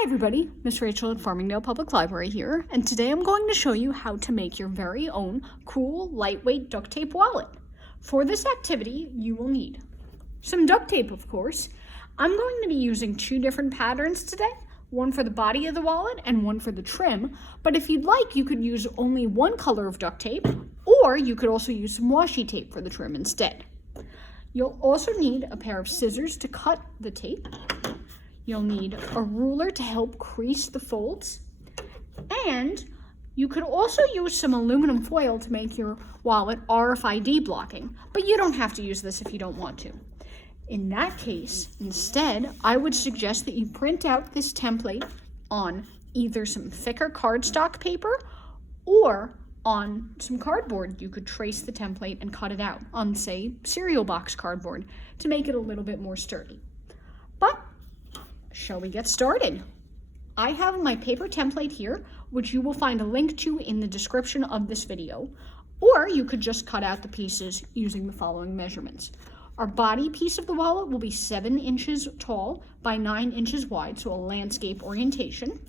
Hi everybody, Miss Rachel at Farmingdale Public Library here, and today I'm going to show you how to make your very own cool, lightweight duct tape wallet. For this activity, you will need some duct tape, of course. I'm going to be using two different patterns today, one for the body of the wallet and one for the trim, but if you'd like, you could use only one color of duct tape, or you could also use some washi tape for the trim instead. You'll also need a pair of scissors to cut the tape. You'll need a ruler to help crease the folds, and you could also use some aluminum foil to make your wallet RFID blocking, but you don't have to use this if you don't want to. In that case, instead, I would suggest that you print out this template on either some thicker cardstock paper or on some cardboard. You could trace the template and cut it out on, say, cereal box cardboard to make it a little bit more sturdy. But shall we get started? I have my paper template here, which you will find a link to in the description of this video, or you could just cut out the pieces using the following measurements. Our body piece of the wallet will be 7 inches tall by 9 inches wide, so a landscape orientation.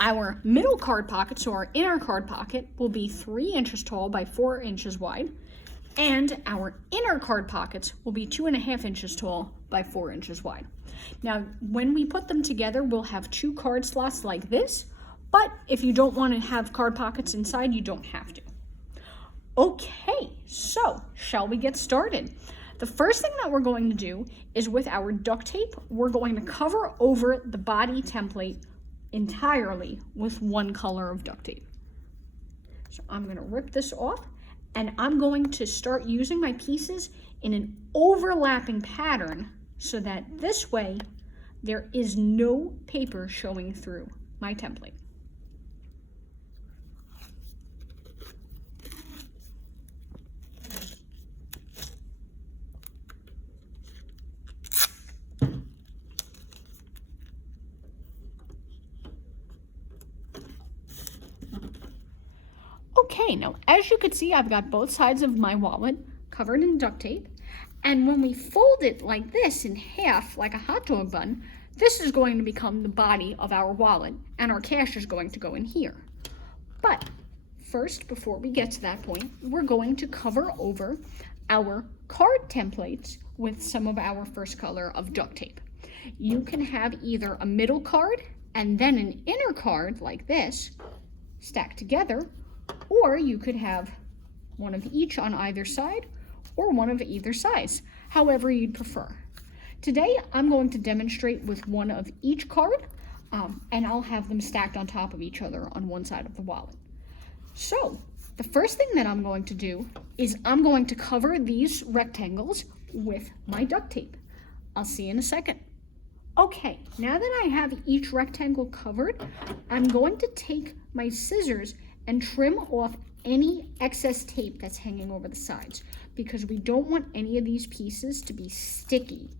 Our middle card pocket, so our inner card pocket, will be 3 inches tall by 4 inches wide, and our inner card pockets will be 2.5 inches tall by 4 inches wide. Now, when we put them together, we'll have 2 card slots like this, but if you don't want to have card pockets inside, you don't have to. Okay, so shall we get started? The first thing that we're going to do is with our duct tape, we're going to cover over the body template entirely with one color of duct tape. So I'm going to rip this off, and I'm going to start using my pieces in an overlapping pattern so that this way there is no paper showing through my template. Okay, now as you can see, I've got both sides of my wallet covered in duct tape, and when we fold it like this in half, like a hot dog bun, this is going to become the body of our wallet, and our cash is going to go in here. But first, before we get to that point, we're going to cover over our card templates with some of our first color of duct tape. You can have either a middle card and then an inner card like this stacked together, or you could have one of each on either side or one of either size, however you'd prefer. Today, I'm going to demonstrate with one of each card, and I'll have them stacked on top of each other on one side of the wallet. So, the first thing that I'm going to do is I'm going to cover these rectangles with my duct tape. I'll see you in a second. Okay, now that I have each rectangle covered, I'm going to take my scissors and trim off any excess tape that's hanging over the sides, because we don't want any of these pieces to be sticky.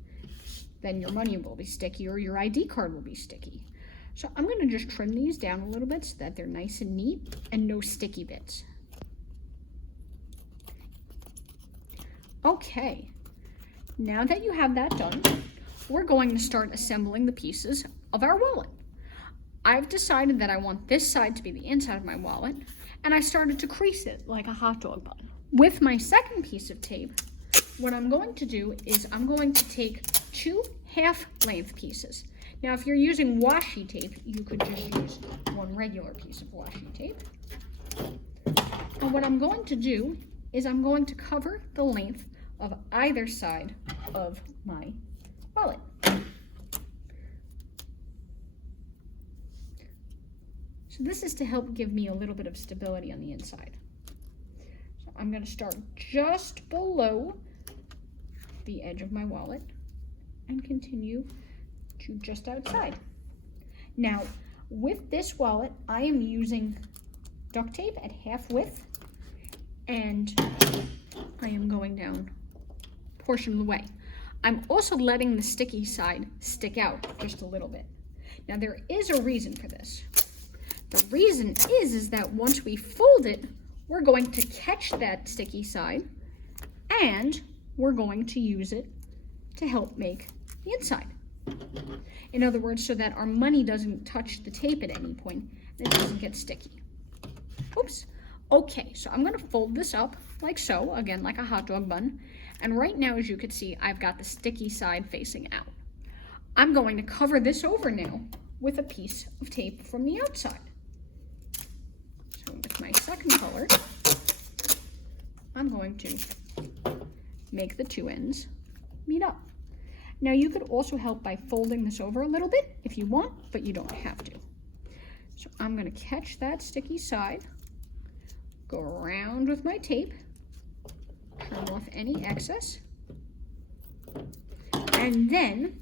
Then your money will be sticky, or your ID card will be sticky. So I'm going to just trim these down a little bit so that they're nice and neat and no sticky bits. Okay, now that you have that done, we're going to start assembling the pieces of our wallet. I've decided that I want this side to be the inside of my wallet, and I started to crease it like a hot dog bun. With my second piece of tape, what I'm going to do is I'm going to take 2 half-length pieces. Now, if you're using washi tape, you could just use one regular piece of washi tape. And what I'm going to do is I'm going to cover the length of either side of my wallet. So this is to help give me a little bit of stability on the inside. So I'm going to start just below the edge of my wallet and continue to just outside. Now, with this wallet, I am using duct tape at half width, and I am going down a portion of the way. I'm also letting the sticky side stick out just a little bit. Now, there is a reason for this. The reason is that once we fold it, we're going to catch that sticky side, and we're going to use it to help make the inside. In other words, so that our money doesn't touch the tape at any point and it doesn't get sticky. Oops. Okay, so I'm gonna fold this up like so, again, like a hot dog bun. And right now, as you can see, I've got the sticky side facing out. I'm going to cover this over now with a piece of tape from the outside. So with my second color, I'm going to make the two ends meet up. Now you could also help by folding this over a little bit if you want, but you don't have to. So I'm going to catch that sticky side, go around with my tape, trim off any excess, and then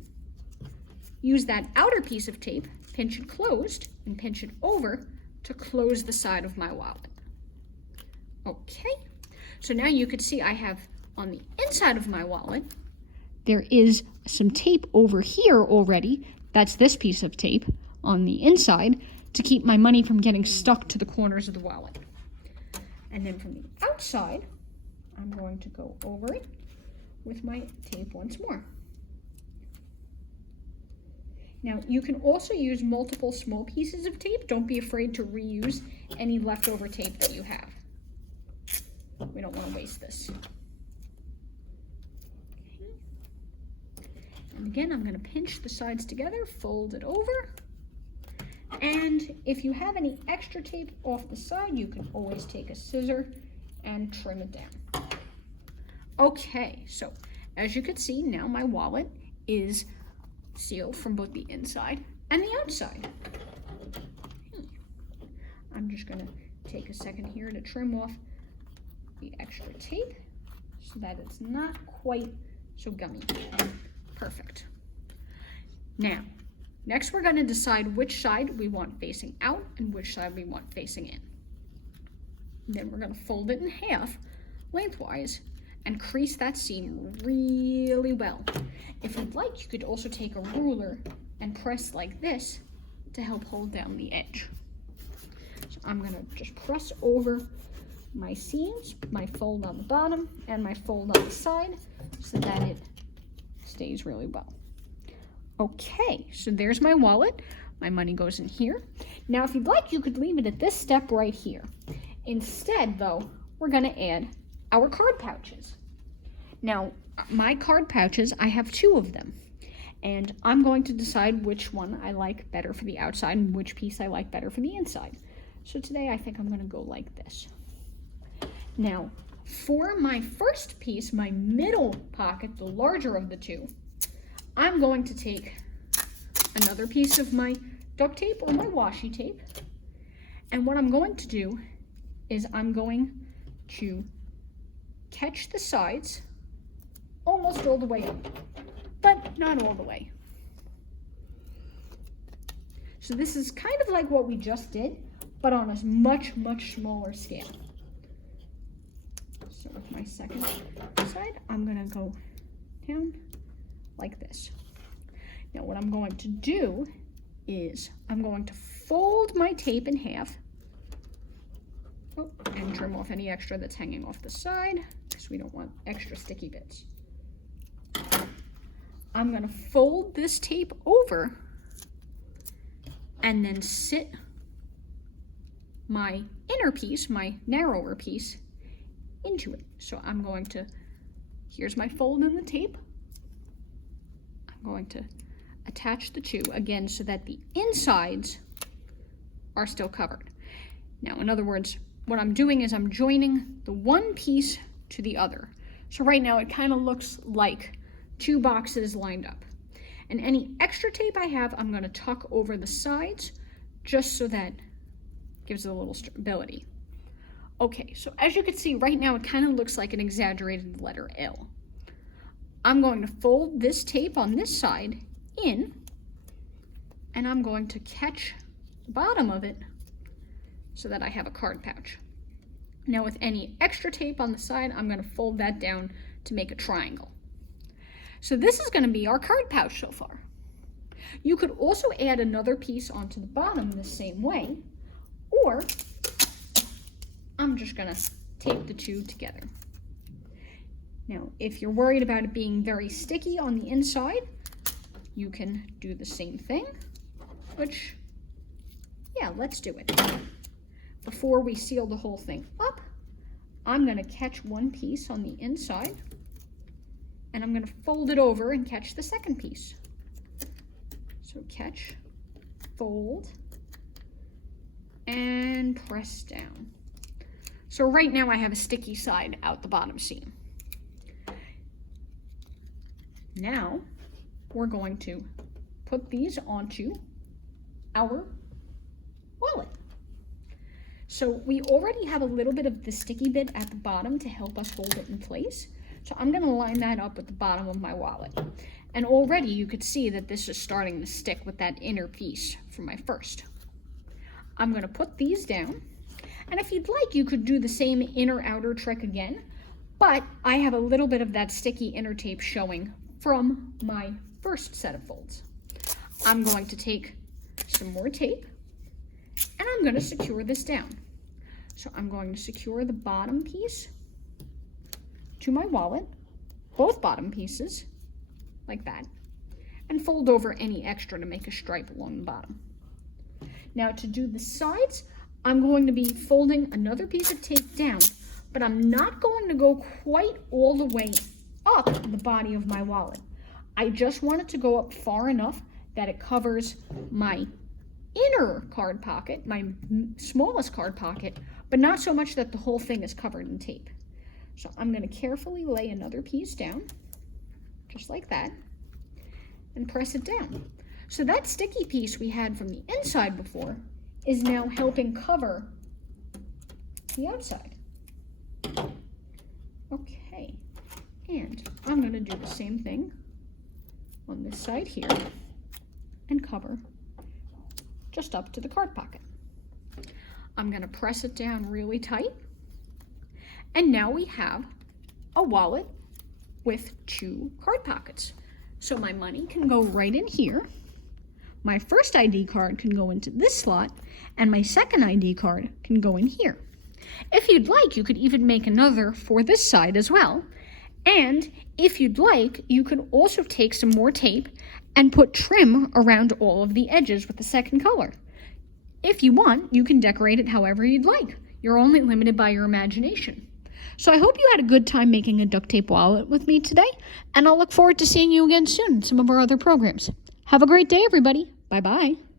use that outer piece of tape, pinch it closed, and pinch it over to close the side of my wallet. Okay, so now you can see I have on the inside of my wallet, there is some tape over here already. That's this piece of tape on the inside to keep my money from getting stuck to the corners of the wallet. And then from the outside, I'm going to go over it with my tape once more. Now, you can also use multiple small pieces of tape. Don't be afraid to reuse any leftover tape that you have. We don't want to waste this. And again, I'm going to pinch the sides together, fold it over. And if you have any extra tape off the side, you can always take a scissor and trim it down. Okay, so as you can see, now my wallet is sealed from both the inside and the outside. I'm just going to take a second here to trim off the extra tape so that it's not quite so gummy. Perfect. Now, next we're going to decide which side we want facing out and which side we want facing in. Then we're going to fold it in half lengthwise and crease that seam really well. If you'd like, you could also take a ruler and press like this to help hold down the edge. So I'm going to just press over my seams, my fold on the bottom and my fold on the side so that it stays really well. Okay, so there's my wallet. My money goes in here. Now, if you'd like, you could leave it at this step right here. Instead, though, we're going to add our card pouches. Now, my card pouches, I have 2 of them. And I'm going to decide which one I like better for the outside and which piece I like better for the inside. So today, I think I'm going to go like this. Now, for my first piece, my middle pocket, the larger of the 2, I'm going to take another piece of my duct tape or my washi tape. And what I'm going to do is I'm going to catch the sides almost all the way up, but not all the way. So this is kind of like what we just did, but on a much, much smaller scale. So with my second side, I'm going to go down like this. Now what I'm going to do is I'm going to fold my tape in half and trim off any extra that's hanging off the side because we don't want extra sticky bits. I'm going to fold this tape over and then sit my inner piece, my narrower piece, into it. So I'm going to, here's my fold in the tape. I'm going to attach the 2 again so that the insides are still covered. Now, in other words, what I'm doing is I'm joining the one piece to the other. So right now it kind of looks like 2 boxes lined up. And any extra tape I have, I'm going to tuck over the sides just so that gives it a little stability. Okay, so as you can see right now, it kind of looks like an exaggerated letter L. I'm going to fold this tape on this side in, and I'm going to catch the bottom of it so that I have a card pouch. Now with any extra tape on the side, I'm going to fold that down to make a triangle. So this is going to be our card pouch so far. You could also add another piece onto the bottom the same way, or I'm just going to tape the 2 together. Now, if you're worried about it being very sticky on the inside, you can do the same thing, which, yeah, let's do it. Before we seal the whole thing up, I'm going to catch one piece on the inside, and I'm going to fold it over and catch the second piece. So catch, fold, and press down. So right now I have a sticky side out the bottom seam. Now we're going to put these onto our wallet. So we already have a little bit of the sticky bit at the bottom to help us hold it in place. So I'm going to line that up with the bottom of my wallet. And already you could see that this is starting to stick with that inner piece from my first. I'm going to put these down. And if you'd like, you could do the same inner-outer trick again. But I have a little bit of that sticky inner tape showing from my first set of folds. I'm going to take some more tape and I'm going to secure this down. So I'm going to secure the bottom piece to my wallet, both bottom pieces, like that, and fold over any extra to make a stripe along the bottom. Now to do the sides, I'm going to be folding another piece of tape down, but I'm not going to go quite all the way up the body of my wallet. I just want it to go up far enough that it covers my inner card pocket, my smallest card pocket, but not so much that the whole thing is covered in tape. So I'm going to carefully lay another piece down, just like that, and press it down. So that sticky piece we had from the inside before is now helping cover the outside. Okay, and I'm going to do the same thing on this side here and cover just up to the card pocket. I'm going to press it down really tight, and now we have a wallet with 2 card pockets. So my money can go right in here, my first ID card can go into this slot, and my second ID card can go in here. If you'd like, you could even make another for this side as well. And if you'd like, you could also take some more tape and put trim around all of the edges with the second color. If you want, you can decorate it however you'd like. You're only limited by your imagination. So I hope you had a good time making a duct tape wallet with me today, and I'll look forward to seeing you again soon in some of our other programs. Have a great day, everybody. Bye-bye.